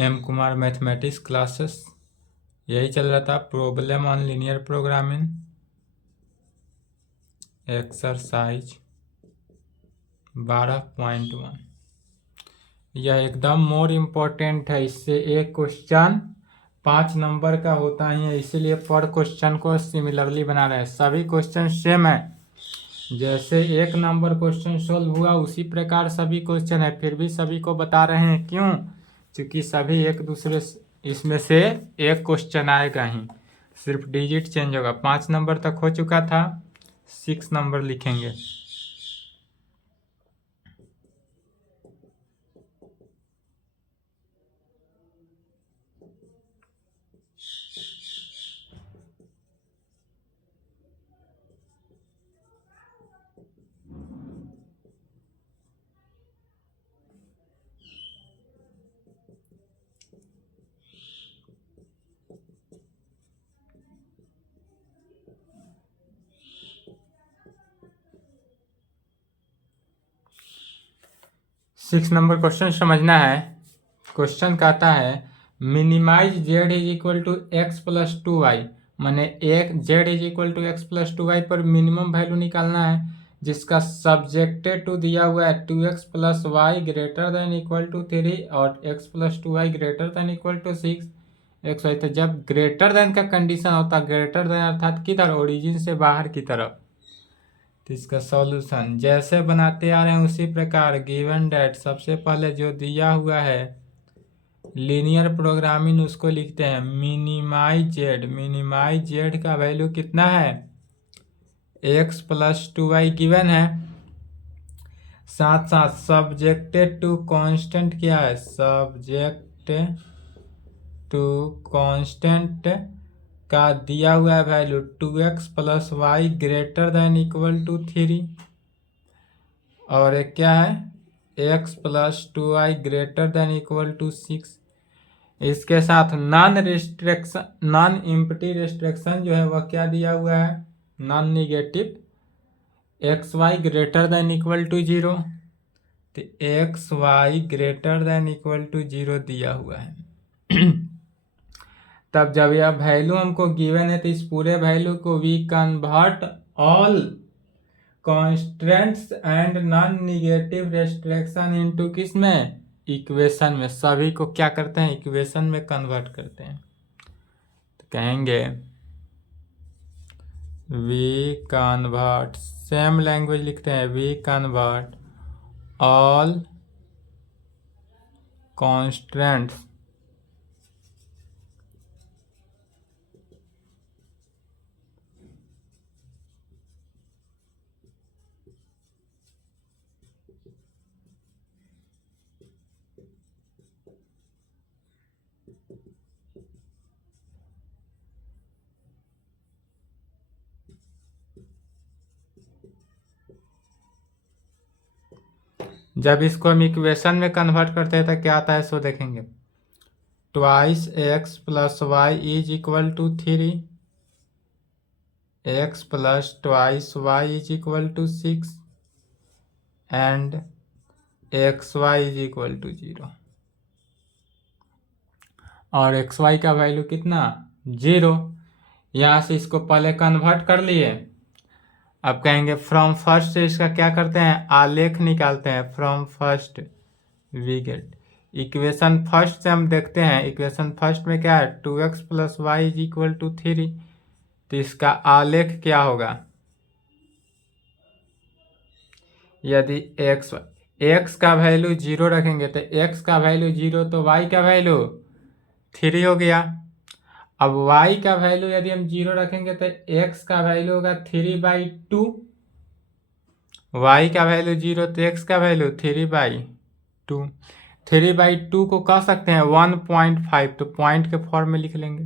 M Kumar mathematics classes. यही चल रहा था problem on linear programming exercise 12.1। यह एकदम मोर इम्पोर्टेंट है। इससे एक क्वेश्चन 5 नंबर का होता ही है, इसीलिए पर क्वेश्चन को सिमिलरली बना रहे हैं। सभी क्वेश्चन सेम है, जैसे 1 नंबर क्वेश्चन सोल्व हुआ उसी प्रकार सभी क्वेश्चन है, फिर भी सभी को बता रहे हैं। क्यों? क्योंकि सभी एक दूसरे इसमें से एक क्वेश्चन आएगा ही, सिर्फ डिजिट चेंज होगा। 5 नंबर तक हो चुका था, 6 नंबर लिखेंगे। सिक्स नंबर क्वेश्चन समझना है। क्वेश्चन कहता है minimise Z is equal to x plus 2y, माने एक Z is equal to x plus 2y पर मिनिमम वैल्यू निकालना है, जिसका सब्जेक्टेड टू दिया हुआ है 2x plus Y greater than equal to 3 और x plus 2y greater than equal to 6 X Y. तो जब ग्रेटर देन का कंडीशन होता है, ग्रेटर देन अर्थात किधर, ओरिजिन से बाहर की तरफ, तो इसका सॉल्यूशन जैसे बनाते आ रहे हैं उसी प्रकार। गिवन डेट सबसे पहले जो दिया हुआ है लीनियर प्रोग्रामिंग उसको लिखते हैं मिनिमाइज जेड का वैल्यू कितना है, x प्लस 2y गिवन है। साथ साथ सब्जेक्टेड टू कांस्टेंट क्या है, सब्जेक्ट टू कांस्टेंट का दिया हुआ है value 2x plus Y greater than equal to 3, और एक क्या है x plus 2y greater than equal to 6। इसके साथ नॉन इम्पटी रिस्ट्रिक्शन जो है वह क्या दिया हुआ है, non negative X Y greater than equal to 0, तो X Y greater than equal to 0 दिया हुआ है। तब जब यह वैल्यू हमको गिवन है तो इस पूरे वैल्यू को we convert all constants and non negative restriction into किस में, इक्वेशन में। सभी को क्या करते हैं, इक्वेशन में कन्वर्ट करते हैं। तो कहेंगे वी कन्वर्ट, सेम लैंग्वेज लिखते हैं, वी कन्वर्ट ऑल कॉन्स्टेंट्स जब इसको हम इक्वेशन में कन्वर्ट करते हैं तो क्या आता है, सो देखेंगे। Twice X plus Y is equal to 3, X plus twice Y is equal to 6 and X Y is equal to 0, और एक्स वाई का वैल्यू कितना, 0। यहाँ से इसको पहले कन्वर्ट कर लिए। अब कहेंगे फ्रॉम फर्स्ट से इसका क्या करते हैं, आलेख निकालते हैं। From first we get, equation first से हम देखते हैं, इक्वेशन फर्स्ट में क्या है 2x plus Y is equal to 3, तो इसका आलेख क्या होगा, यदि x का वैल्यू 0 रखेंगे तो x का वैल्यू 0 तो y का वैल्यू 3 हो गया। अब y का वैल्यू यदि हम 0 रखेंगे तो x का वैल्यू होगा 3/2, y का वैल्यू 0 तो x का वैल्यू 3/2। 3/2 को कह सकते हैं 1.5, तो पॉइंट के फॉर्म में लिख लेंगे।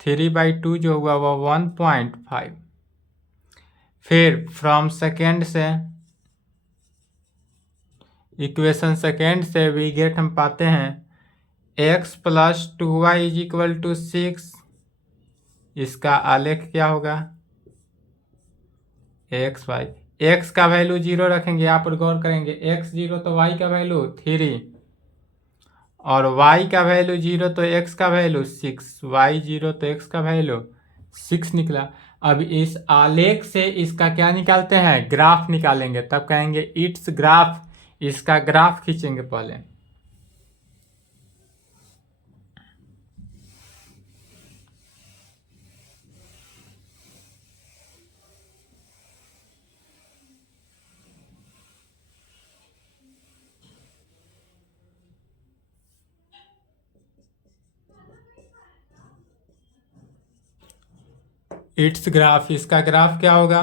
3/2 जो हुआ वह 1.5। फिर फ्रॉम सेकेंड से, इक्वेशन सेकेंड से वी गेट हम पाते हैं x plus 2y is equal to 6, इसका आलेख क्या होगा, एक्स वाई। x का वैल्यू 0 रखेंगे, यहाँ पर गौर करेंगे x 0 तो y का वैल्यू 3, और y का वैल्यू 0 तो x का वैल्यू 6, y 0 तो x का वैल्यू 6 निकला। अब इस आलेख से इसका क्या निकालते हैं, ग्राफ निकालेंगे, तब कहेंगे इट्स ग्राफ, इसका ग्राफ खींचेंगे पहले। इट्स ग्राफ, इसका ग्राफ क्या होगा,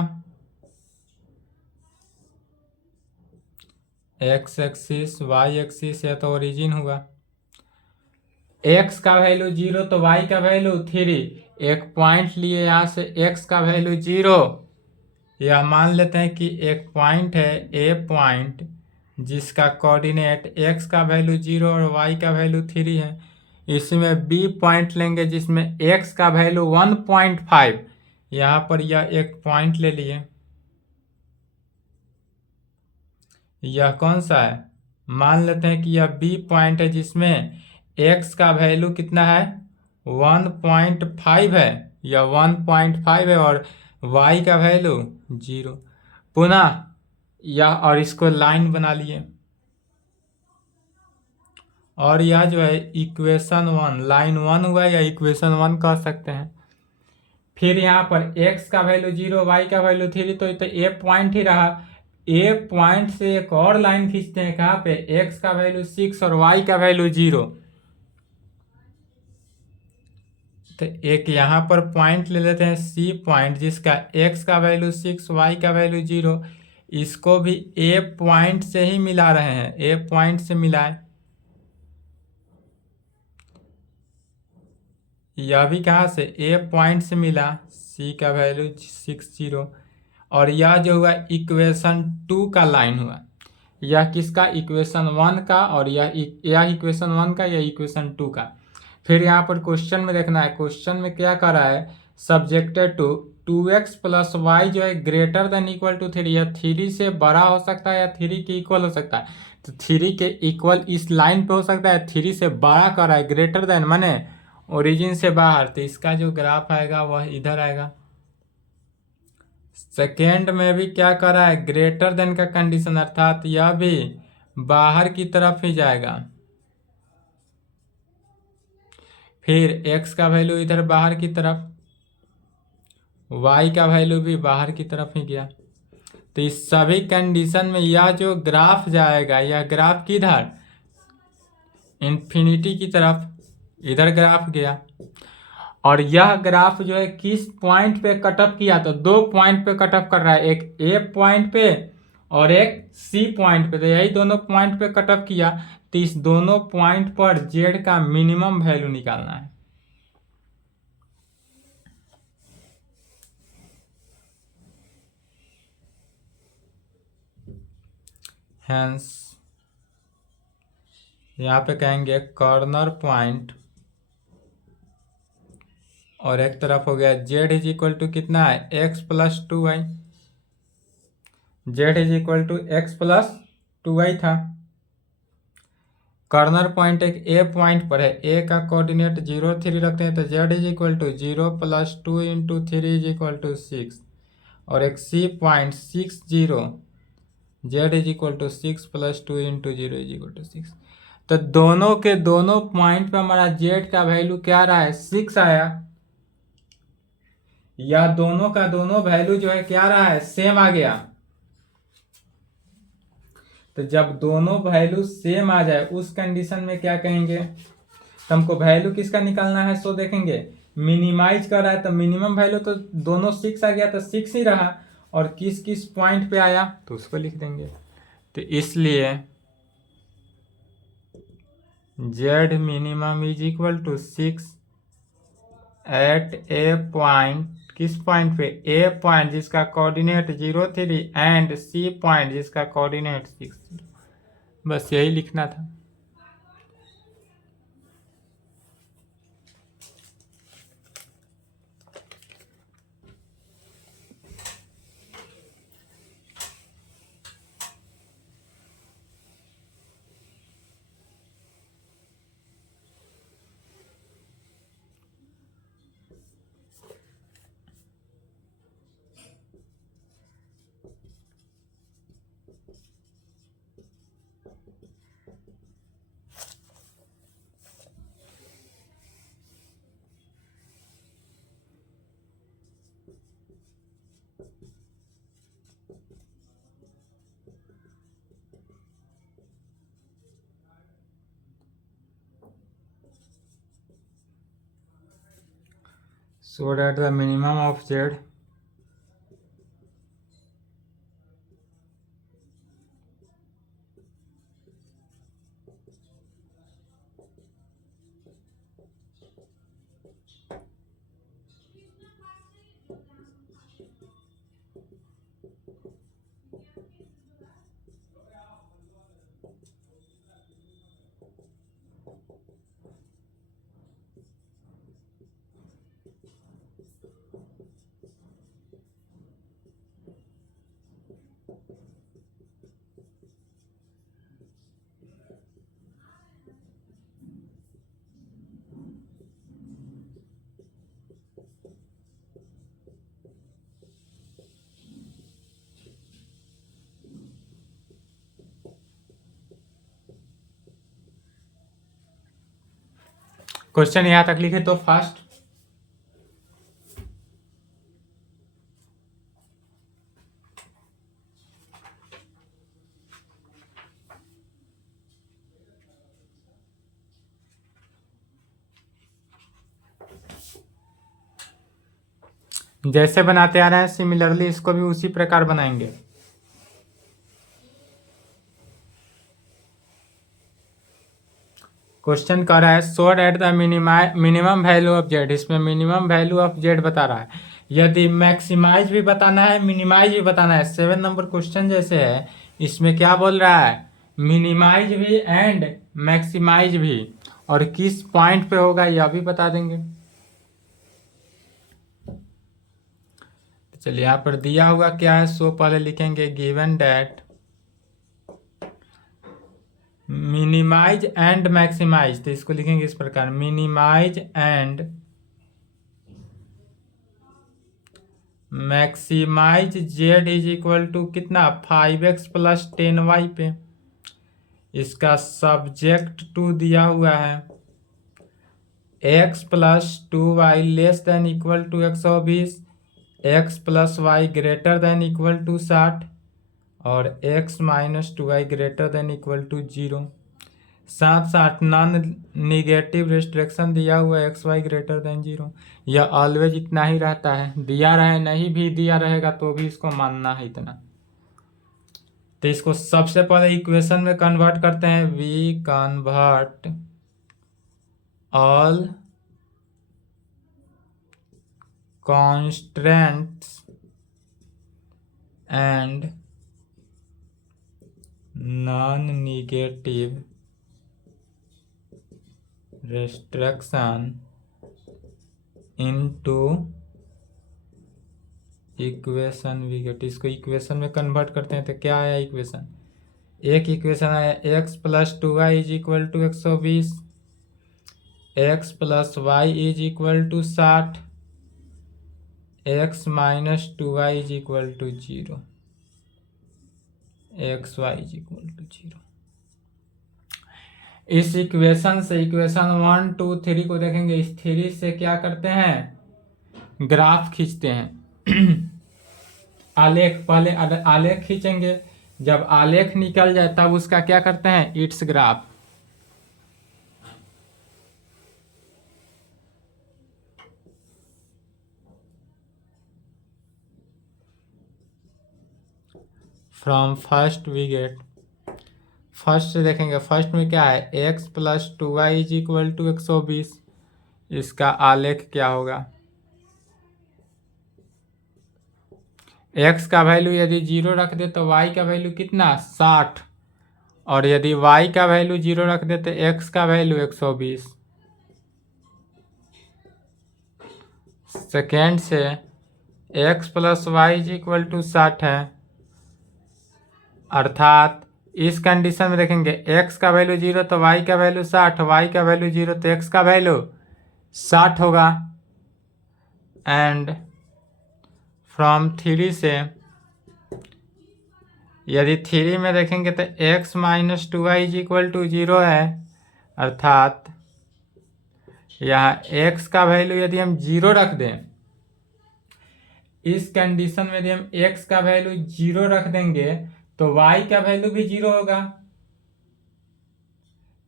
एक्स एक्सिस वाई एक्सिस, या तो ओरिजिन हुआ। x का वैल्यू 0 तो y का वैल्यू 3, एक पॉइंट लिए यहाँ से x का वैल्यू 0, यह मान लेते हैं कि एक पॉइंट है a पॉइंट जिसका कोऑर्डिनेट x का वैल्यू 0 और y का वैल्यू 3 है। इसमें b पॉइंट लेंगे जिसमें x का वैल्यू 1.5, यहाँ पर यह एक पॉइंट ले लिए। यह कौन सा है, मान लेते हैं कि यह b पॉइंट है जिसमें x का वैल्यू कितना है, 1.5 है, यह 1.5 है, और y का वैल्यू 0। पुनः यह, और इसको लाइन बना लिए, और यह जो है इक्वेशन 1, लाइन 1 हुआ या इक्वेशन 1 कह सकते हैं। फिर यहाँ पर x का वैल्यू 0, y का वैल्यू 3, तो ए पॉइंट ही रहा। ए पॉइंट से एक और लाइन खींचते हैं, कहाँ पे, x का वैल्यू 6 और y का वैल्यू 0। तो एक यहाँ पर पॉइंट ले लेते हैं C पॉइंट जिसका x का वैल्यू 6, y का वैल्यू 0, इसको भी A पॉइंट से ही मिला रहे हैं, A पॉइंट से मिलाए। यह भी कहाँ से, A पॉइंट से मिला, C का वैल्यू 60, और यह जो हुआ इक्वेशन 2 का लाइन हुआ। यह किसका, इक्वेशन 1 का, और यह इक्वेशन 1 का, यह इक्वेशन 2 का। फिर यहाँ पर क्वेश्चन में देखना है, क्वेश्चन में क्या कर रहा है, subjected to 2x plus Y जो है ग्रेटर देन इक्वल टू 3, या 3 से बड़ा हो सकता है या 3 के इक्वल हो सकता है। तो 3 के इक्वल इस लाइन पे हो सकता है, 3 से बड़ा कर रहा है, ग्रेटर देन माने ओरिजिन से बाहर, तो इसका जो ग्राफ आएगा वह इधर आएगा। सेकेंड में भी क्या कर रहा है, ग्रेटर देन का कंडीशन, अर्थात यह भी बाहर की तरफ ही जाएगा। फिर x का वैल्यू इधर बाहर की तरफ, y का वैल्यू भी बाहर की तरफ ही गया। तो इस सभी कंडीशन में यह जो ग्राफ जाएगा, यह ग्राफ किधर, इन्फिनिटी की तरफ, इधर ग्राफ गया। और यह ग्राफ जो है किस पॉइंट पे कटअप किया, तो 2 पॉइंट पे कटअप कर रहा है, एक A पॉइंट पे और एक C पॉइंट पे, तो यही दोनों पॉइंट पे कटअप किया। तो इस दोनों पॉइंट पर Z का मिनिमम वैल्यू निकालना है। हेंस यहाँ पे कहेंगे कॉर्नर पॉइंट, और एक तरफ हो गया z इज इक्वल टू कितना है, x plus 2y, z is equal to x plus 2y था। कॉर्नर पॉइंट एक A पॉइंट पर है, A का कोऑर्डिनेट 0 3 रखते हैं, तो z is equal to 0 plus 2 into 3 is equal to 6, और एक C point 6 0, z is equal to 6 plus 2 into 0 is equal to 6। तो दोनों के दोनों पॉइंट पे हमारा z का वैल्यू क्या रहा है, 6 आया, या दोनों का दोनों वैल्यू जो है क्या रहा है, सेम आ गया। तो जब दोनों वैल्यू सेम आ जाए उस कंडीशन में क्या कहेंगे, तो हमको वैल्यू किसका निकालना है, सो देखेंगे मिनिमाइज कर रहा है, तो मिनिमम वैल्यू तो दोनों 6 आ गया, तो 6 ही रहा, और किस किस पॉइंट पे आया तो उसको लिख देंगे। तो इसलिए z minimum is equal to 6 at A point, किस पॉइंट पे, A पॉइंट जिसका कोऑर्डिनेट 0 3 एंड C पॉइंट जिसका कोऑर्डिनेट 6 0। बस यही लिखना था। so that the minimum of z question यहाँ तक लिखे तो फर्स्ट जैसे बनाते आ रहे हैं सिमिलरली इसको भी उसी प्रकार बनाएंगे। क्वेश्चन कह रहा है so at the minimum value of Z, इसमें मिनिमम वैल्यू ऑफ जेड बता रहा है। यदि मैक्सिमाइज भी बताना है मिनिमाइज भी बताना है, 7 नंबर क्वेश्चन जैसे है इसमें क्या बोल रहा है, मिनिमाइज भी एंड मैक्सिमाइज भी, और किस पॉइंट पे होगा यह भी बता देंगे। चलिए यहाँ पर दिया हुआ क्या है, सो पहले लिखेंगे given that minimise and maximise, तो इसको लिखेंगे इस प्रकार minimise and maximise Z is equal to कितना 5x प्लस 10y पे। इसका सब्जेक्ट टू दिया हुआ है x plus 2y less than equal to 120, x plus Y greater than equal to 60 और x minus 2y greater than equal to 0। साथ साथ non negative restriction दिया हुआ है एक्स वाई ग्रेटर देन 0। यह ऑलवेज इतना ही रहता है, दिया रहे नहीं भी दिया रहेगा तो भी इसको मानना है इतना। तो इसको सबसे पहले इक्वेशन में कन्वर्ट करते हैं, we convert all constants and non negative restriction into equation we get. इसको इक्वेशन में कन्वर्ट करते हैं तो क्या आया इक्वेशन, एक इक्वेशन आया x plus 2y is equal to 120, x plus Y is equal to 60, x minus 2y is equal to 0, X Y is equal to 0। इस इक्वेशन से इक्वेशन 1 2 3 को देखेंगे, इस 3 से क्या करते हैं ग्राफ खींचते हैं आलेख, पहले आलेख खींचेंगे, जब आलेख निकल जाए तब उसका क्या करते हैं it's graph. From first we get, first से देखेंगे, फर्स्ट में क्या है x plus 2y is equal to 120, इसका आलेख क्या होगा, x का वैल्यू यदि 0 रख दे तो y का वैल्यू कितना 60, और यदि y का वैल्यू 0 रख दे तो x का वैल्यू 120। सेकेंड से x plus Y is equal to 60 है, अर्थात इस कंडीशन में देखेंगे x का वैल्यू 0 तो y का वैल्यू 60, y का वैल्यू 0 तो x का वैल्यू 60 होगा। एंड फ्रॉम 3 से यदि 3 में देखेंगे तो x minus 2y is equal to 0 है, अर्थात यहाँ x का वैल्यू यदि हम 0 रख दें, इस कंडीशन में यदि हम x का वैल्यू 0 रख देंगे तो y का वैल्यू भी 0 होगा,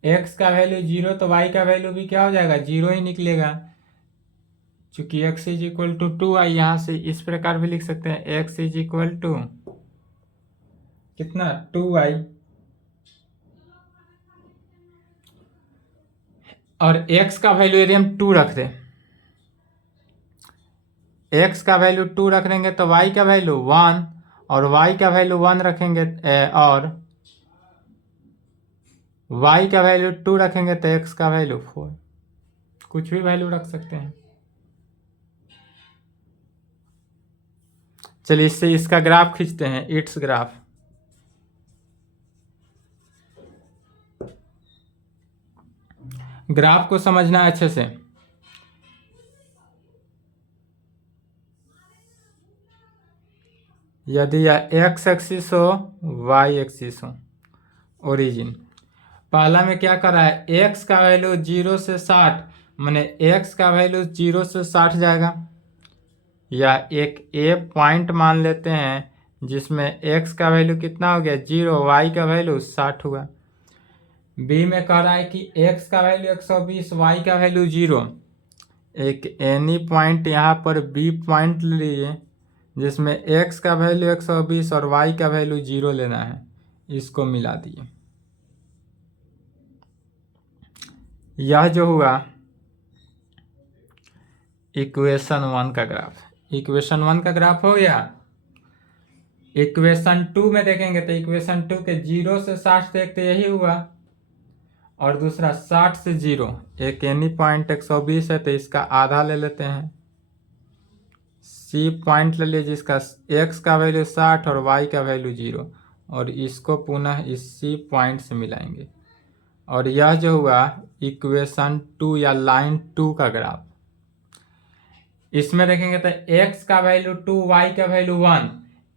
x का वैल्यू 0 तो y का वैल्यू भी क्या हो जाएगा 0 ही निकलेगा। चूंकि x is equal to 2y, यहाँ से इस प्रकार भी लिख सकते हैं x इज इक्वल टू कितना 2y, और x का वैल्यू यदि हम 2 रख दें, x का वैल्यू 2 रख देंगे तो y का वैल्यू 1, और y का वैल्यू 1 रखेंगे और y का वैल्यू 2 रखेंगे तो x का वैल्यू 4, कुछ भी वैल्यू रख सकते हैं। चलिए इससे इसका ग्राफ खींचते हैं, इट्स ग्राफ। ग्राफ को समझना अच्छे से। यदि यह x एक्सिस हो, y एक्सिस हो, ओरिजिन, पहला में क्या कर रहा है, x का वैल्यू 0 से 60, माने x का वैल्यू 0 से 60 जाएगा, या एक a पॉइंट मान लेते हैं जिसमें x का वैल्यू कितना हो गया 0, y का वैल्यू 60 हुआ। b में कह रहा है कि x का वैल्यू 120, y का वैल्यू 0, एक एनी पॉइंट यहाँ पर b पॉइंट ले लीजिए जिसमें x का वैल्यू 120 और y का वैल्यू 0 लेना है, इसको मिला दिए। यह जो हुआ इक्वेशन 1 का ग्राफ, इक्वेशन 1 का ग्राफ हो गया। इक्वेशन 2 में देखेंगे तो इक्वेशन 2 के 0 से 60 तक तो यही हुआ, और दूसरा 60 से 0, एक एनी पॉइंट 120 है तो इसका आधा ले लेते हैं, सी पॉइंट ले लीजिए जिसका x का वैल्यू 60 और y का वैल्यू 0, और इसको पुनः इस सी पॉइंट से मिलाएंगे, और यह जो हुआ इक्वेशन 2 या लाइन 2 का ग्राफ। इसमें देखेंगे तो x का वैल्यू 2, y का वैल्यू 1,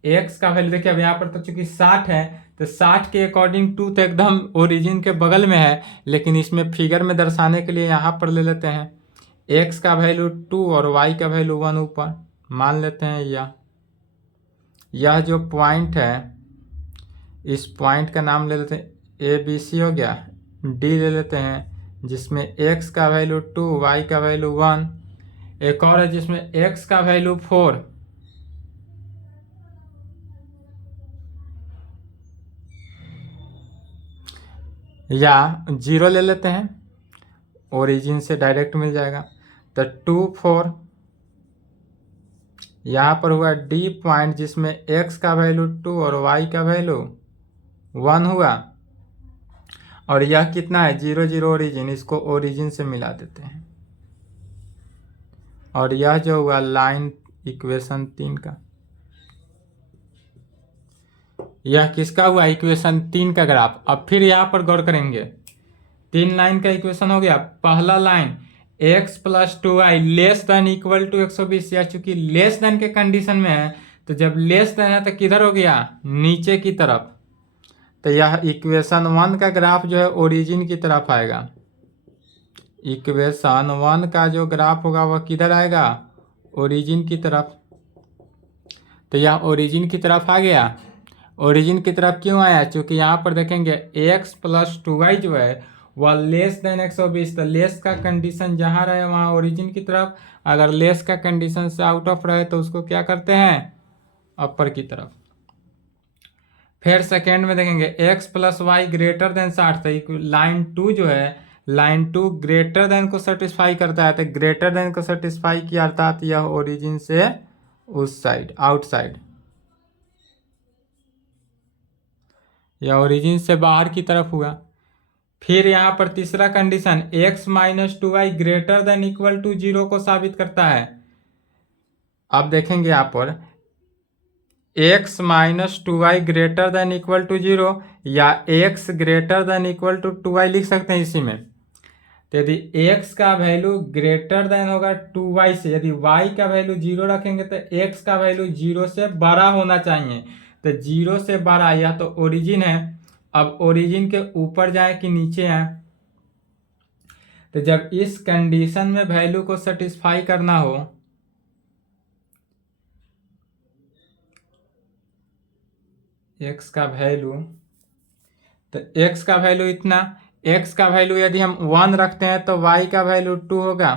x का वैल्यू देखिए अब यहाँ पर तो चूंकि 60 है तो 60 के अकॉर्डिंग 2 तो एकदम ओरिजिन के बगल में है, लेकिन इसमें फिगर में दर्शाने के लिए यहाँ पर ले लेते हैं x का वैल्यू 2 और y का वैल्यू 1 ऊपर मान लेते हैं। यह जो पॉइंट है इस पॉइंट का नाम ले लेते हैं ए बी सी हो गया, डी ले लेते हैं जिसमें x का वैल्यू 2, y का वैल्यू 1, एक और है जिसमें x का वैल्यू 4, या 0 ले लेते हैं, ओरिजिन से डायरेक्ट मिल जाएगा, तो 2, 4, यहाँ पर हुआ डी पॉइंट जिसमें x का वैल्यू 2 और y का वैल्यू 1 हुआ, और यह कितना है 0, 0 ओरिजिन, इसको ओरिजिन से मिला देते हैं, और यह जो हुआ लाइन इक्वेशन 3 का। यह किसका हुआ इक्वेशन 3 का ग्राफ। अब फिर यहाँ पर गौर करेंगे, 3 लाइन का इक्वेशन हो गया। पहला line x plus 2y less than equal to 120, या चूंकि लेस देन के कंडीशन में है तो जब लेस देन है तो किधर हो गया नीचे की तरफ, तो यह इक्वेशन 1 का ग्राफ जो है ओरिजिन की तरफ आएगा। इक्वेशन 1 का जो ग्राफ होगा वह किधर आएगा ओरिजिन की तरफ, तो यह ओरिजिन की तरफ आ गया। ओरिजिन की तरफ क्यों आया, क्योंकि यहाँ पर देखेंगे x प्लस 2y जो है वह लेस देन 120, तो लेस का कंडीशन जहाँ रहे वहाँ ओरिजिन की तरफ, अगर लेस का कंडीशन से आउट ऑफ रहे तो उसको क्या करते हैं अपर की तरफ। फिर सेकेंड में देखेंगे x plus Y greater than 60, तो लाइन 2 जो है लाइन 2 ग्रेटर देन को सेटिस्फाई करता है, तो ग्रेटर देन को सेटिस्फाई किया अर्थात यह ओरिजिन से उस साइड आउटसाइड, यह ओरिजिन से बाहर की तरफ हुआ। फिर यहाँ पर तीसरा condition x minus 2y greater than equal to 0 को साबित करता है। अब देखेंगे यहाँ पर x minus 2y greater than equal to 0 या x greater than equal to 2y लिख सकते हैं इसी में। तो यदि x का वैल्यू ग्रेटर देन होगा 2y से, यदि y का वैल्यू 0 रखेंगे तो x का वैल्यू 0 से बड़ा होना चाहिए, तो 0 से बड़ा, यह तो ओरिजिन है। अब ओरिजिन के ऊपर जाए कि नीचे आए, तो जब इस कंडीशन में वैल्यू को सेटिस्फाई करना हो x का वैल्यू, तो x का वैल्यू इतना, x का वैल्यू यदि हम 1 रखते हैं तो y का वैल्यू 2 होगा,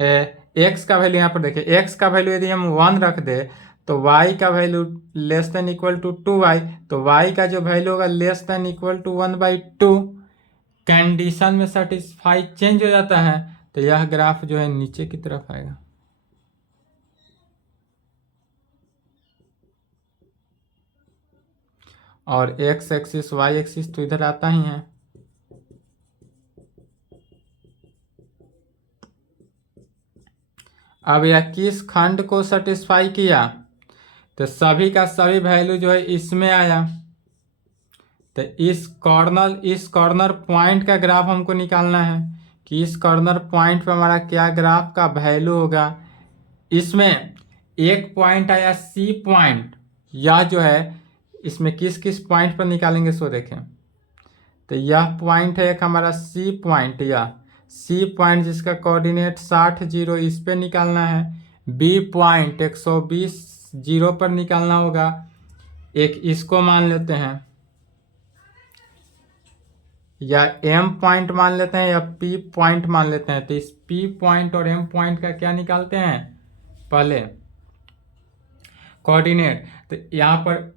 एक्स का वैल्यू यहाँ पर देखिए, एक्स का वैल्यू यदि हम 1 रख दे तो y का value less than equal to 2y, तो y का जो वैल्यू होगा less than equal to 1/2 condition में सेटिस्फाई चेंज हो जाता है, तो यह ग्राफ जो है नीचे की तरफ आएगा। और x एक्सिस y एक्सिस तो इधर आता ही है। अब यह किस खंड को सेटिस्फाई किया, तो सभी का सभी वैल्यू जो है इसमें आया, तो इस कॉर्नर पॉइंट का ग्राफ हमको निकालना है कि इस कॉर्नर पॉइंट पे हमारा क्या ग्राफ का वैल्यू होगा। इसमें एक पॉइंट आया सी पॉइंट, यह जो है इसमें किस किस पॉइंट पर निकालेंगे सो देखें, तो यह पॉइंट है एक हमारा सी पॉइंट, यह सी पॉइंट जिसका कोऑर्डिनेट 60 0 इस पे निकालना है। बी पॉइंट 120 0 पर निकालना होगा, एक इसको मान लेते हैं, या एम पॉइंट मान लेते हैं, या पी पॉइंट मान लेते हैं। तो इस पी पॉइंट और एम पॉइंट का क्या निकालते हैं, पहले कोऑर्डिनेट। तो यहाँ पर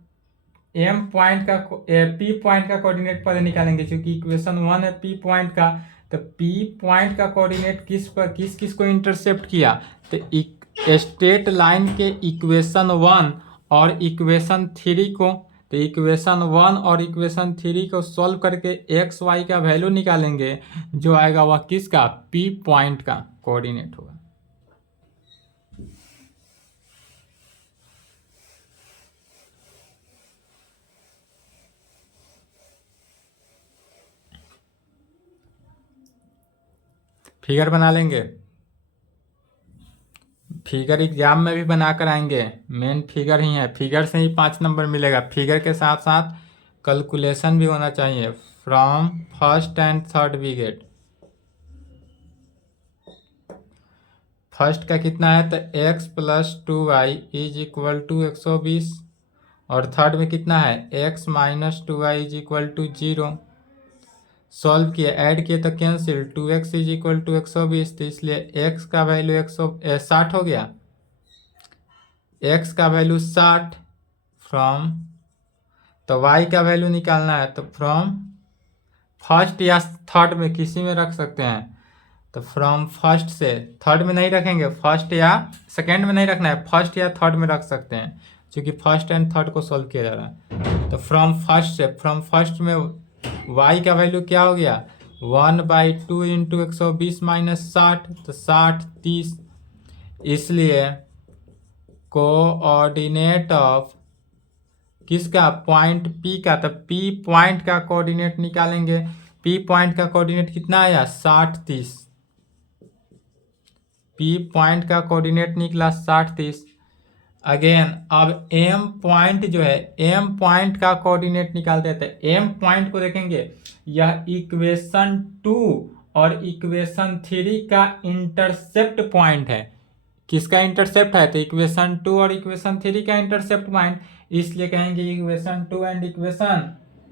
एम पॉइंट का पी पॉइंट का कोऑर्डिनेट पहले निकालेंगे, क्योंकि इक्वेशन 1 है पी पॉइंट का। तो पी पॉइंट का कोऑर्डिनेट किस पर किस किस को इंटरसेप्ट किया, तो स्ट्रेट लाइन के इक्वेशन 1 और इक्वेशन 3 को, तो इक्वेशन 1 और इक्वेशन 3 को सॉल्व करके एक्स वाई का वैल्यू निकालेंगे, जो आएगा वह किसका, पी पॉइंट का कोऑर्डिनेट होगा। फिगर बना लेंगे, फिगर एग्जाम में भी बना कर आएंगे, मेन फिगर ही है, फिगर से ही 5 नंबर मिलेगा। फिगर के साथ साथ कैलकुलेशन भी होना चाहिए, from first and third we get. First का कितना है, तो x + 2y is equal to 120, और थर्ड में कितना है, x - 2y is equal to 0। Solve किए, ऐड किए तो cancel, 2x is equal to 120, तो इसलिए x का वैल्यू 160 हो गया, x का वैल्यू 60 फ्रॉम, तो y का वैल्यू निकालना है, तो फ्रॉम फर्स्ट या थर्ड में किसी में रख सकते हैं, तो फ्रॉम फर्स्ट से, थर्ड में नहीं रखेंगे, फर्स्ट या सेकेंड में नहीं रखना है, फर्स्ट या थर्ड में रख सकते हैं, क्योंकि फर्स्ट एंड थर्ड को सॉल्व किया जा रहा है। तो फ्रॉम फर्स्ट से, फ्रॉम फर्स्ट में y का वैल्यू क्या हो गया, 1/2 इंटू 120 - 60, तो 60 30, इसलिए कोऑर्डिनेट ऑफ किसका, पॉइंट P का, तो P पॉइंट का कोऑर्डिनेट निकालेंगे। P पॉइंट का कोऑर्डिनेट कितना आया, 60 30, P पॉइंट का कोऑर्डिनेट निकला 60 30। अगेन अब M पॉइंट जो है, M पॉइंट का कोऑर्डिनेट निकाल देते हैं। M पॉइंट को देखेंगे, यह इक्वेशन 2 और इक्वेशन 3 का इंटरसेप्ट पॉइंट है। किसका इंटरसेप्ट है, तो इक्वेशन 2 और इक्वेशन 3 का इंटरसेप्ट पॉइंट, इसलिए कहेंगे इक्वेशन 2 एंड इक्वेशन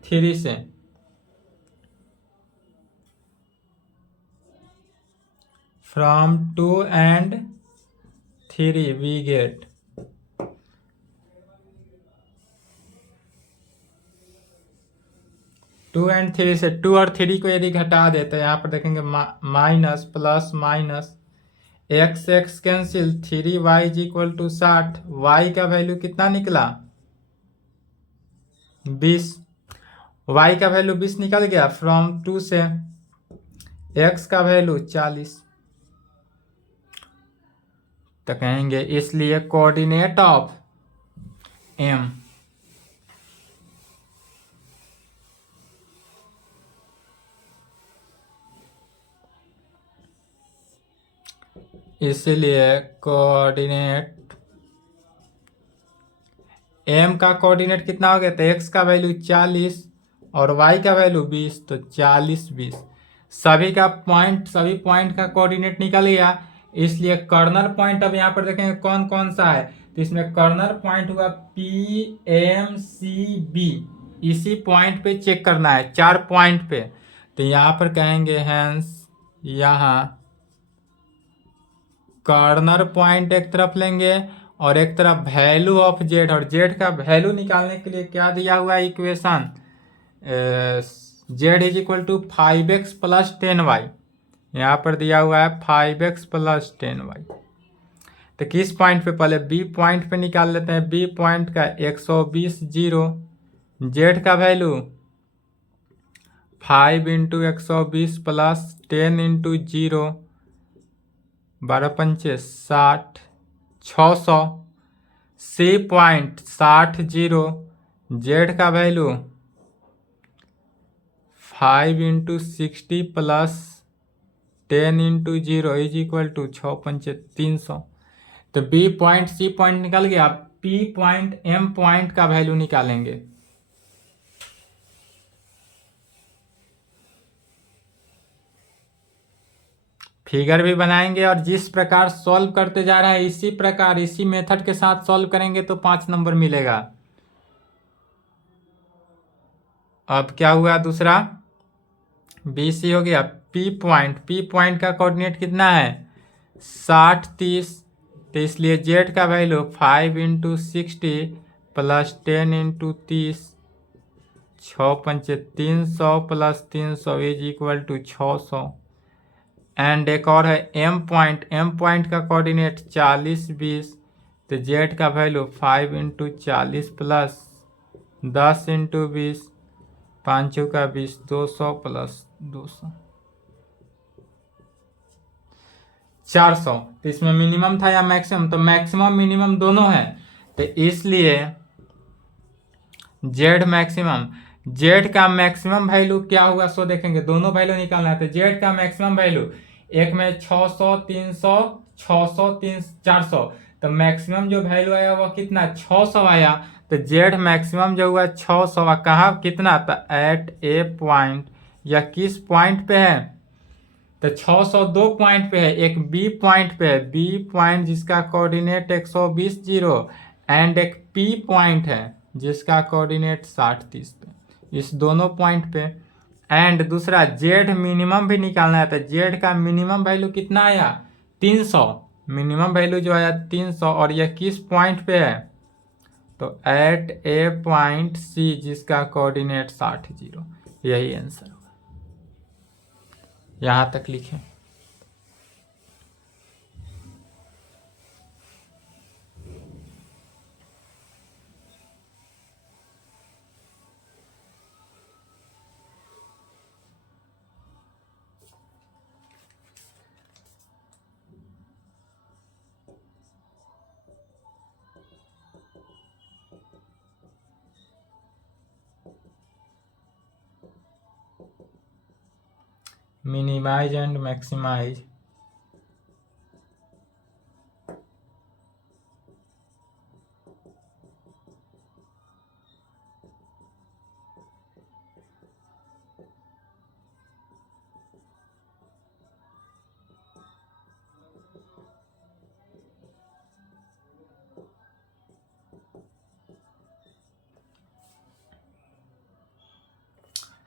3 से। From 2 and 3 we get, two and three से, 2 और 3 को यदि घटा दे तो यहाँ पर देखेंगे minus plus minus, X X cancel, 3y is equal to 60, y का वैल्यू कितना निकला 20, y का वैल्यू 20 निकल गया फ्रॉम 2 से, x का वैल्यू 40, तो कहेंगे इसलिए कोऑर्डिनेट ऑफ m, इसलिए कोऑर्डिनेट m का कोऑर्डिनेट कितना हो गया, तो x का वैल्यू 40 और y का वैल्यू 20, तो 40 20, सभी पॉइंट का कोऑर्डिनेट निकल गया। इसलिए कॉर्नर पॉइंट अब यहाँ पर देखेंगे कौन कौन सा है, तो इसमें कॉर्नर पॉइंट हुआ PMCB, इसी पॉइंट पे चेक करना है, 4 पॉइंट पे। तो यहाँ पर कहेंगे हैंस यहाँ कॉर्नर पॉइंट एक तरफ लेंगे और एक तरफ वैल्यू ऑफ जेड, और जेड का वैल्यू निकालने के लिए क्या दिया हुआ है equation, Z is equal to 5x plus 10y। यहाँ पर दिया हुआ है 5x प्लस 10y। तो किस पॉइंट पे, पहले बी पॉइंट पे निकाल लेते हैं। बी पॉइंट का 120 जीरो, जेड का value 5 into 120 plus 10 into zero, 12×5 = 60, 600। C point 60 zero, Z का value 5 into 60 plus 10 into zero is equal to 6×5 = 300। तो बी पॉइंट सी पॉइंट निकल गया। पी पॉइंट एम पॉइंट का वैल्यू निकालेंगे। फिगर भी बनाएंगे और जिस प्रकार सॉल्व करते जा रहे हैं इसी प्रकार इसी मेथड के साथ सॉल्व करेंगे तो 5 नंबर मिलेगा। अब क्या हुआ दूसरा, बी सी हो गया। पी पॉइंट का कोऑर्डिनेट कितना है, 60 30, तो इसलिए जेड का value 5 into 60 plus 10 into 30, 6×300 plus 300 is equal to 600। And एक और है एम पॉइंट का कोऑर्डिनेट 40 20, तो जेड का वैल्यू 5 इंटू 40 प्लस 10 इंटू 20, 5 का 20, 200 प्लस 200, 400। तो इसमें मिनिमम था या मैक्सिमम, तो मैक्सिमम मिनिमम दोनों है, तो इसलिए जेड मैक्सिमम, जेड का मैक्सिमम वैल्यू क्या हुआ सो देखेंगे, दोनों वैल्यू निकालना है। तो जेड का मैक्सिमम वैल्यू एक में 600 300, 600 3 400, तो मैक्सिमम जो वैल्यू आया वो कितना 600 आया। तो जेड मैक्सिमम जो हुआ 600, कहाँ कितना, तो एट ए पॉइंट, या किस पॉइंट पे है, तो 600 दो पॉइंट पे है, एक बी पॉइंट पे है, बी पॉइंट जिसका कोऑर्डिनेट 120 जीरो, एंड एक पी पॉइंट है जिसका कोऑर्डिनेट 60 30 पे, इस दोनों पॉइंट पे। एंड दूसरा जेड मिनिमम भी निकालना है, तो जेड का मिनिमम वैल्यू कितना आया 300, मिनिमम वैल्यू जो आया 300, और यह किस पॉइंट पे है, तो एट ए पॉइंट सी जिसका कोऑर्डिनेट 60 जीरो। यही आंसर होगा, यहाँ तक लिखें। मिनिमाइज एंड मैक्सिमाइज,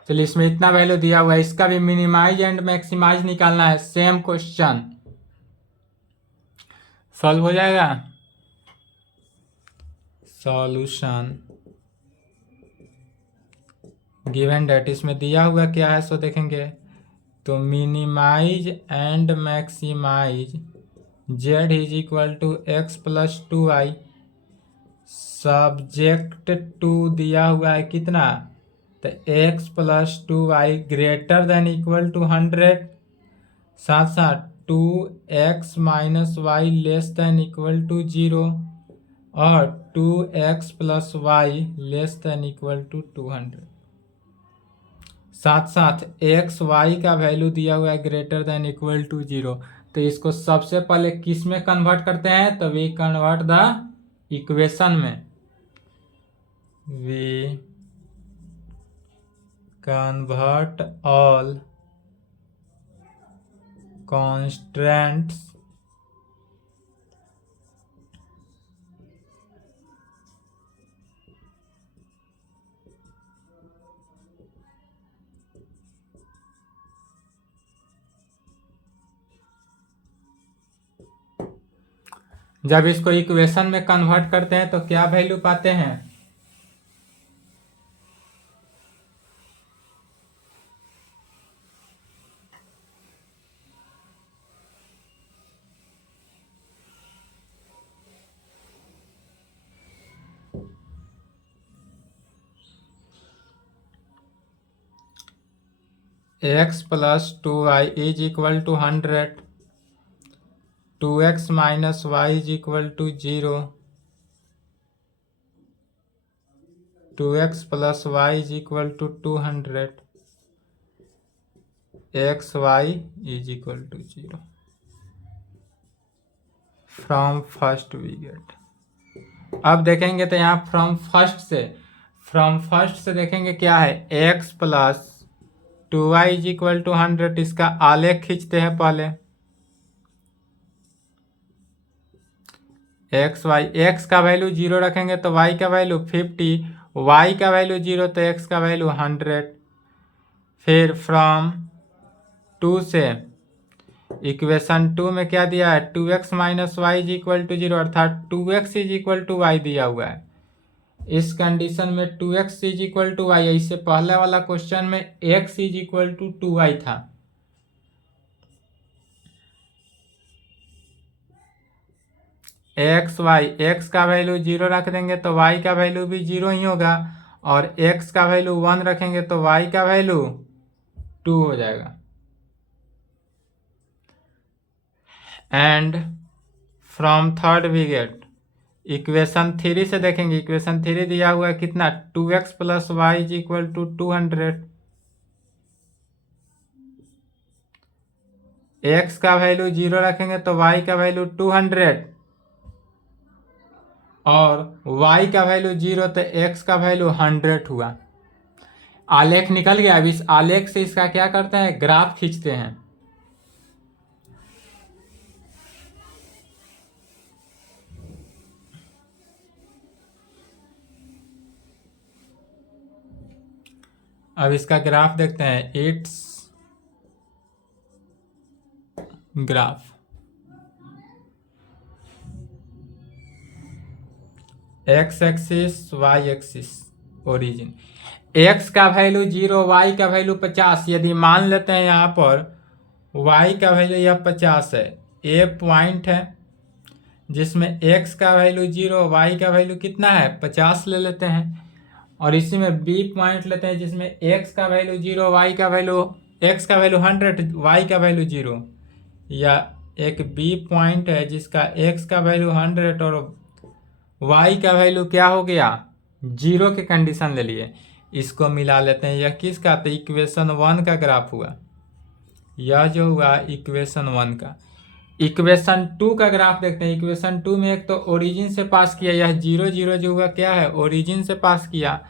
चलिए इसमें इतना वैल्यू दिया हुआ है, इसका भी मिनिमाइज एंड मैक्सिमाइज निकालना है। सेम क्वेश्चन सॉल्व हो जाएगा। सॉल्यूशन गिवन डेट, इसमें दिया हुआ क्या है सो देखेंगे। तो minimize and maximise Z is equal to x plus 2y, subject to दिया हुआ है कितना, तो x plus 2y greater than equal to 100, साथ साथ 2x minus y less than equal to 0, और 2x plus y less than equal to 200। साथ साथ एक्स वाई का वैल्यू दिया हुआ है ग्रेटर देन इक्वल टू 0। तो इसको सबसे पहले किस में कन्वर्ट करते हैं, तो वी कन्वर्ट द इक्वेशन में, वी कन्वर्ट ऑल कॉन्स्टेंट्स जब इसको इक्वेशन में कन्वर्ट करते हैं तो क्या वैल्यू पाते हैं? x plus 2y is equal to 100, 2x minus y is equal to 0, 2x plus Y is equal to 200, x Y is equal to 0 from first we get. अब देखेंगे तो यहाँ फ्रॉम फर्स्ट से देखेंगे क्या है, x plus 2y is equal to 100। इसका आलेख खींचते हैं पहले। x का वैल्यू 0 रखेंगे तो y का वैल्यू 50, y का वैल्यू 0 तो x का वैल्यू 100। फिर फ्रॉम 2 से इक्वेशन 2 में क्या दिया है, 2x minus y is equal to 0, अर्थात 2x is equal to Y दिया हुआ है। इस कंडीशन में 2x is equal to Y, इससे पहले वाला क्वेश्चन में x is equal to 2y था। x का वैल्यू 0 रख देंगे तो y का वैल्यू भी 0 ही होगा, और x का वैल्यू 1 रखेंगे तो y का वैल्यू 2 हो जाएगा। And from third we get equation 3 से देखेंगे। इक्वेशन 3 दिया हुआ है कितना, 2x plus Y is equal to 200। x का वैल्यू 0 रखेंगे तो y का वैल्यू 200, और y का वैल्यू 0 तो x का वैल्यू 100 हुआ। आलेख निकल गया। अब इस आलेख से इसका क्या करते हैं, ग्राफ खींचते हैं। अब इसका ग्राफ देखते हैं, it's graph. X axis y axis origin, x का वैल्यू 0, y का वैल्यू 50। यदि मान लेते हैं यहाँ पर y का वैल्यू यह 50 है, a पॉइंट है जिसमें x का वैल्यू 0, y का वैल्यू कितना है 50 ले लेते हैं, और इसी में b पॉइंट लेते हैं जिसमें x का वैल्यू 0, y का वैल्यू x का वैल्यू 100, y का वैल्यू 0। या एक b पॉइंट है जिसका x का वैल्यू 100 और y का वैल्यू क्या हो गया 0 के कंडीशन ले लिए। इसको मिला लेते हैं। यह किसका, तो इक्वेशन 1 का ग्राफ हुआ। यह जो हुआ इक्वेशन 1 का। इक्वेशन 2 का ग्राफ देखते हैं। इक्वेशन 2 में एक तो ओरिजिन से पास किया, यह 0 0 जो हुआ क्या है, ओरिजिन से पास किया।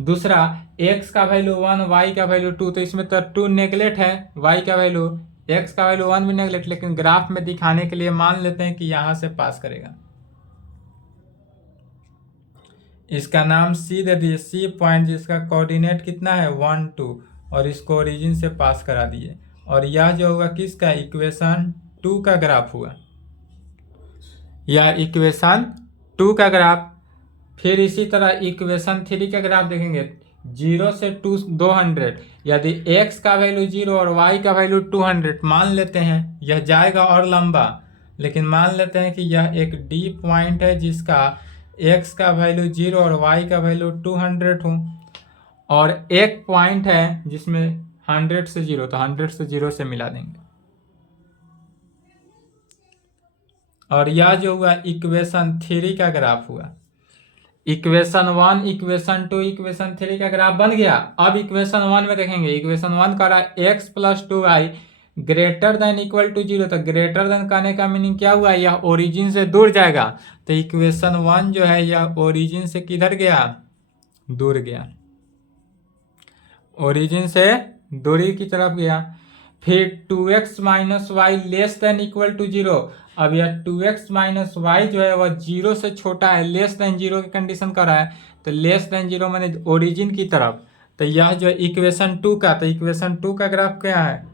दूसरा x का वैल्यू 1, y का वैल्यू 2, तो इसमें तो 2 नेगलेक्ट है, y का वैल्यू, x का वैल्यू 1 भी नेगलेक्ट, लेकिन ग्राफ में दिखाने के लिए मान लेते हैं कि यहाँ से पास करेगा। इसका नाम C दे दिए, C पॉइंट जिसका कोऑर्डिनेट कितना है 1 2, और इसको ओरिजिन से पास करा दिए। और यह जो होगा किसका, इक्वेशन 2 का ग्राफ हुआ। यह इक्वेशन 2 का ग्राफ। फिर इसी तरह इक्वेशन 3 का ग्राफ देखेंगे, 0 से 200। यदि x का वैल्यू 0 और y का वैल्यू 200 मान लेते हैं, यह जाएगा और लंबा, लेकिन मान लेते हैं कि यह एक D पॉइंट है जिसका x का वैल्यू 0 और y का वैल्यू 200 हो, और एक पॉइंट है जिसमें 100 से 0, तो 100 से 0 से मिला देंगे। और यह जो हुआ इक्वेशन 3 का ग्राफ हुआ। इक्वेशन 1, इक्वेशन 2, इक्वेशन 3 का ग्राफ बन गया। अब इक्वेशन 1 में देखेंगे। इक्वेशन 1 कर रहा है x plus 2y greater than equal to 0, तो ग्रेटर देन कहने का मीनिंग क्या हुआ, यह ओरिजिन से दूर जाएगा। तो इक्वेशन 1 जो है यह ओरिजिन से किधर गया, दूर गया, ओरिजिन से दूरी की तरफ गया। फिर 2x minus y less than equal to 0। अब यह 2x माइनस वाई जो है वह 0 से छोटा है, लेस देन 0 की कंडीशन कर रहा है, तो लेस देन 0 माने ओरिजिन की तरफ। तो यह जो इक्वेशन 2 का, तो इक्वेशन 2 का ग्राफ क्या है,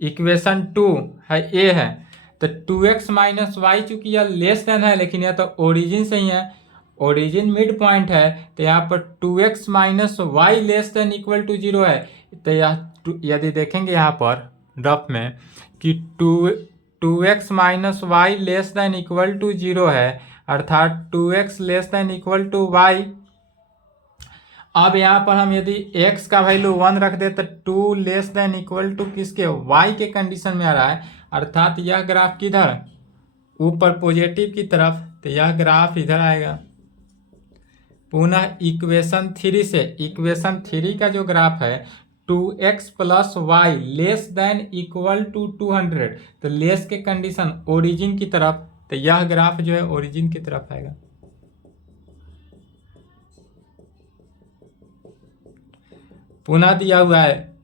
इक्वेशन 2 है a है, तो 2x माइनस वाई, चूंकि यह लेस देन है लेकिन यह तो ओरिजिन से ही है, ओरिजिन मिड पॉइंट है, तो यहाँ पर 2x minus y less than equal to 0 है। तो यह यदि देखेंगे यहाँ पर रफ में कि 2x minus y less than equal to 0 है, अर्थात 2x less than equal to y. अब यहाँ पर हम यदि x का वैल्यू 1 रख दे तो 2 लेस देन इक्वल टू किसके, y के कंडीशन में आ रहा है, अर्थात यह ग्राफ किधर, ऊपर पॉजिटिव की तरफ, तो यह ग्राफ इधर आएगा। पुनः इक्वेशन 3 से, इक्वेशन 3 का जो ग्राफ है 2x plus y less than equal to 200, तो लेस के कंडीशन ओरिजिन की तरफ, तो यह ग्राफ जो है ओरिजिन की तरफ आएगा। पुनः दिया हुआ है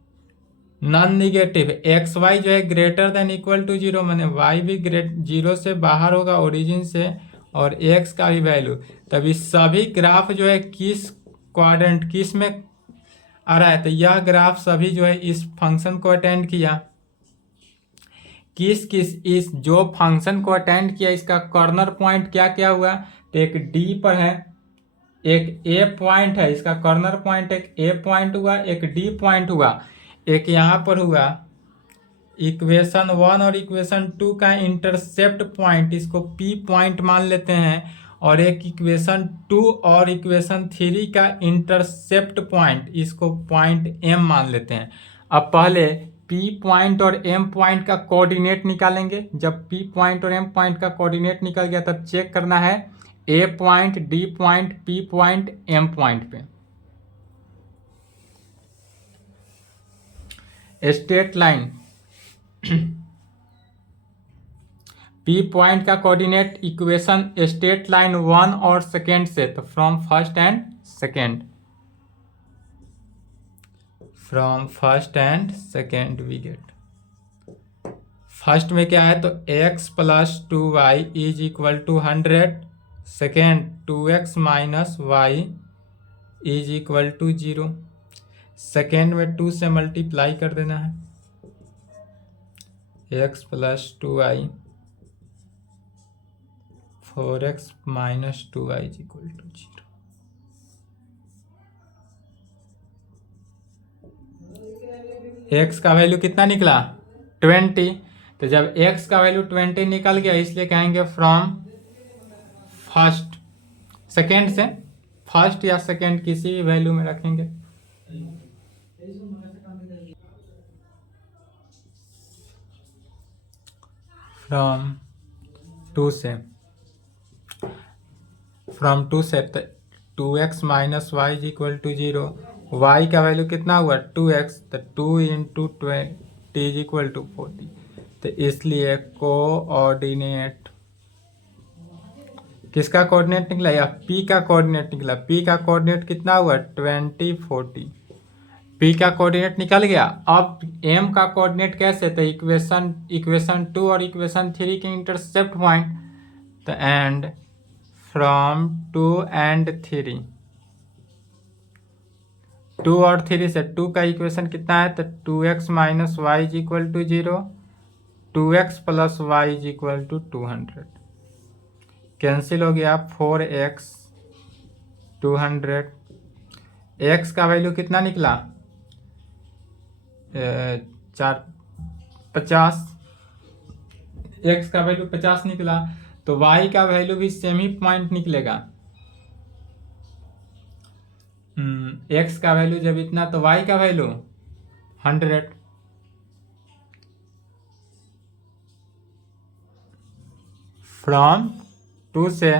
नॉन निगेटिव एक्स वाई जो है ग्रेटर देन इक्वल टू 0, माने वाई भी जीरो से बाहर होगा ओरिजिन से, और एक्स का भी वैल्यू, तभी सभी ग्राफ जो है किस क्वाड्रेंट, किस में आ रहा है, तो यह ग्राफ सभी जो है इस फंक्शन को अटेंड किया, किस किस, इस जो फंक्शन को अटेंड किया इसका कॉर्नर पॉइंट क्या क्या हुआ, तो एक डी पर है, एक ए पॉइंट है, इसका कॉर्नर पॉइंट एक ए पॉइंट हुआ, एक डी पॉइंट हुआ, एक यहाँ पर हुआ इक्वेशन 1 और इक्वेशन 2 का इंटरसेप्ट पॉइंट, इसको पी पॉइंट मान लेते हैं, और एक इक्वेशन 2 और इक्वेशन 3 का इंटरसेप्ट पॉइंट, इसको पॉइंट एम मान लेते हैं। अब पहले पी पॉइंट और एम पॉइंट का कोऑर्डिनेट निकालेंगे। जब पी पॉइंट और एम पॉइंट का कोऑर्डिनेट निकल गया तब चेक करना है A point, D point, P point, M point पे। स्ट्रेट लाइन पी पॉइंट का कोऑर्डिनेट इक्वेशन स्ट्रेट लाइन 1 और सेकेंड से, तो from first and second, from first and second we get, first में क्या है तो x plus 2y is equal to 100, second 2x minus y is equal to 0, second में 2 से मल्टीप्लाई कर देना है, x plus 2y 4x minus 2y is equal to 0। x का वैल्यू कितना निकला 20, तो जब x का वैल्यू 20 निकल गया इसलिए कहेंगे फ्रॉम फर्स्ट, सेकेंड से फर्स्ट या सेकेंड किसी भी वैल्यू में रखेंगे। फ्रॉम 2 से, फ्रॉम 2 से 2x minus y is equal to 0, y का वैल्यू कितना हुआ 2x, तो 2 इंटू 20 इज इक्वल टू 40, तो इसलिए कोऑर्डिनेट किसका कोऑर्डिनेट निकला, या p का कोऑर्डिनेट निकला, p का कोऑर्डिनेट कितना हुआ 20 40, p का कोऑर्डिनेट निकल गया। अब m का कोऑर्डिनेट कैसे, तो इक्वेशन 2 और इक्वेशन 3 के इंटरसेप्ट पॉइंट, तो एंड फ्रॉम 2 एंड 3, 2 और 3 से 2 का इक्वेशन कितना है तो 2x minus y is equal to 0, 2x plus Y is equal to 200, cancel हो गया 4x 200, x का वैल्यू कितना निकला 50, x का वैल्यू 50 निकला, तो y का वैल्यू भी सेम ही पॉइंट निकलेगा, x का वैल्यू जब इतना तो y का वैल्यू 100, फ्रॉम 2 से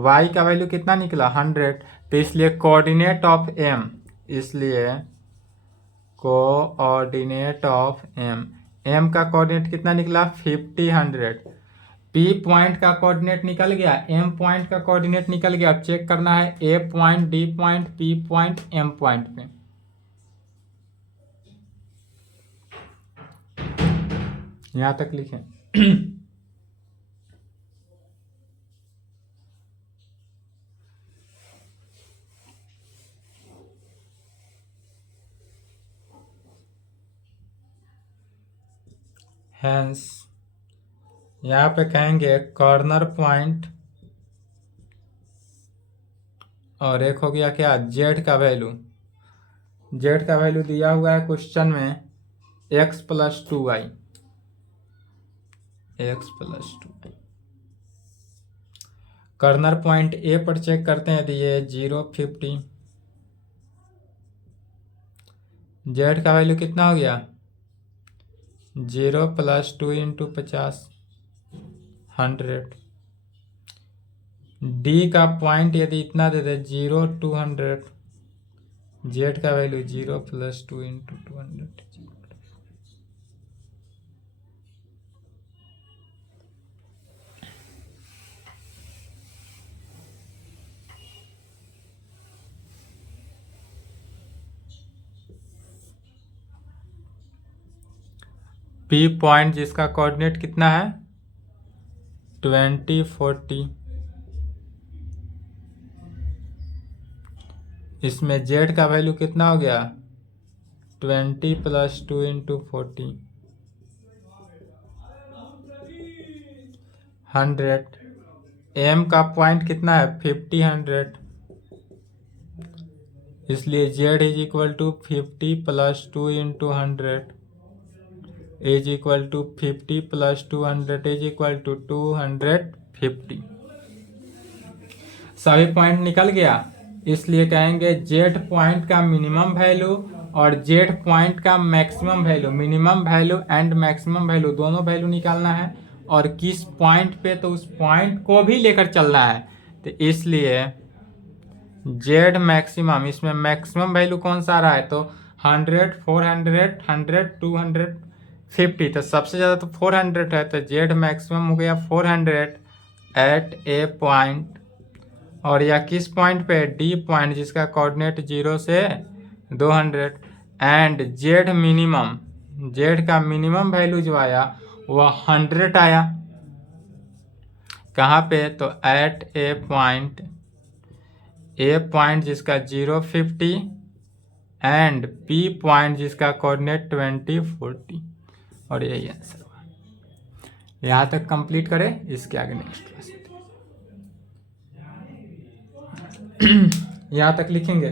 y का वैल्यू कितना निकला 100, तो इसलिए कोऑर्डिनेट ऑफ m, इसलिए कोऑर्डिनेट ऑफ m का कोऑर्डिनेट कितना निकला 50 100, p पॉइंट का कोऑर्डिनेट निकल गया, m पॉइंट का कोऑर्डिनेट निकल गया, अब चेक करना है a point, d point, p point, m point पे। यहां तक लिखें hence यहाँ पे कहेंगे कॉर्नर पॉइंट, और एक हो गया क्या, जेड का वैल्यू। जेड का वैल्यू दिया हुआ है क्वेश्चन में x+2y, x+2y। Corner point A पर चेक करते हैं, यदि ये 0, 50, जेड का वैल्यू कितना हो गया, 0 + 2 × 50, 100। डी का पॉइंट यदि इतना दे दे 0, 200, जेड का वैल्यू 0 + 2 × 200। पी पॉइंट जिसका कोऑर्डिनेट कितना है 20, 40, इसमें जेड का वैल्यू कितना हो गया 20 + 2 × 40, 100। एम का पॉइंट कितना है 50, 100, इसलिए z is equal to 50 + 2 × 100 is equal to 50 + 200 is equal to 250। सभी पॉइंट निकल गया, इसलिए कहेंगे जेड पॉइंट का मिनिमम वैल्यू और जेड पॉइंट का maximum value, minimum value and maximum value दोनों वैल्यू निकालना है, और किस पॉइंट पे तो उस पॉइंट को भी लेकर चलना है। तो इसलिए जेड मैक्सिमम, इसमें मैक्सिमम वैल्यू कौन सा आ रहा है तो 100, 400, 100, 250, तो सबसे ज़्यादा तो 400 है, तो जेड मैक्सिमम हो गया 400 एट ए पॉइंट। और यह किस पॉइंट पे, डी पॉइंट जिसका कोऑर्डिनेट 0 से 200। एंड जेड मिनिमम, जेड का मिनिमम वैल्यू जो आया वह 100 आया, कहाँ पे तो एट ए पॉइंट, ए पॉइंट जिसका 0, 50 एंड पी पॉइंट जिसका कोऑर्डिनेट 20, 40, और यही आंसर हुआ। यहाँ तक कंप्लीट करें, इसके आगे नेक्स्ट क्लास यहाँ तक लिखेंगे।